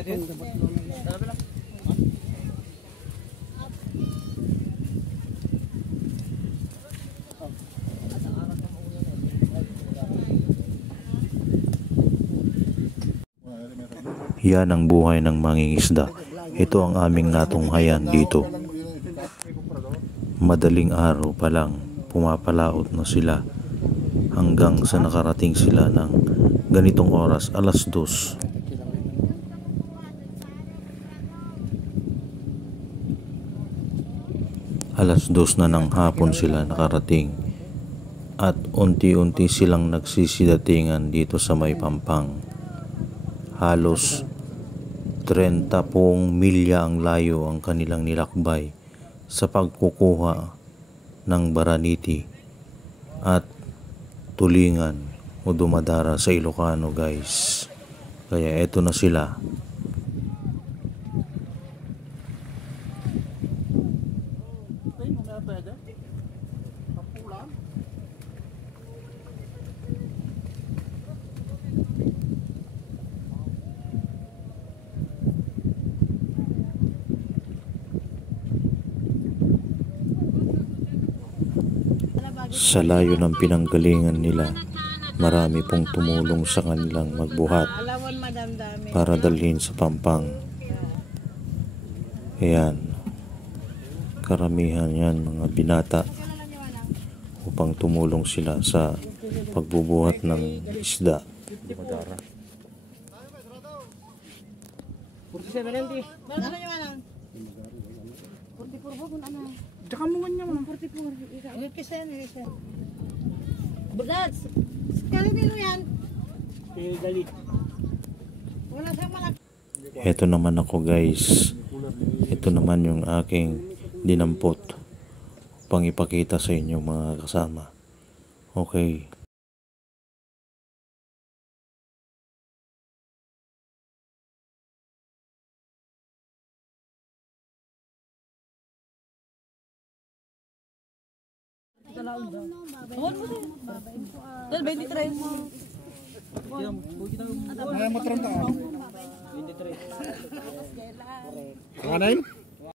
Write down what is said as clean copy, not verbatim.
Yan ang buhay ng mangingisda. Ito ang aming natunghayan dito. Madaling araw pa lang, pumapalaot na sila hanggang sa nakarating sila ng ganitong oras, alas 2. Alas 2 na ng hapon sila nakarating at unti-unti silang nagsisidatingan dito sa may Pampang. Halos 30 milya ang layo ang kanilang nilakbay sa pagkukuha ng Baraniti at tulingan o dumadara sa Ilocano, guys. Kaya eto na sila. Sa layo ng pinanggalingan nila, marami pong tumulong sa kanilang magbuhat para dalhin sa Pampang. Ayan, karamihan yan mga binata upang tumulong sila sa pagbubuhat ng isda. Tsaka mo man niya mo. 44. Brad, sekali dulu yan. Dali. Wala siyang malaki. Ito naman ako, guys. Ito naman yung aking dinampot upang ipakita sa inyo mga kasama. Okay. Dal 23. Ay, mo 30. 23. Kanain?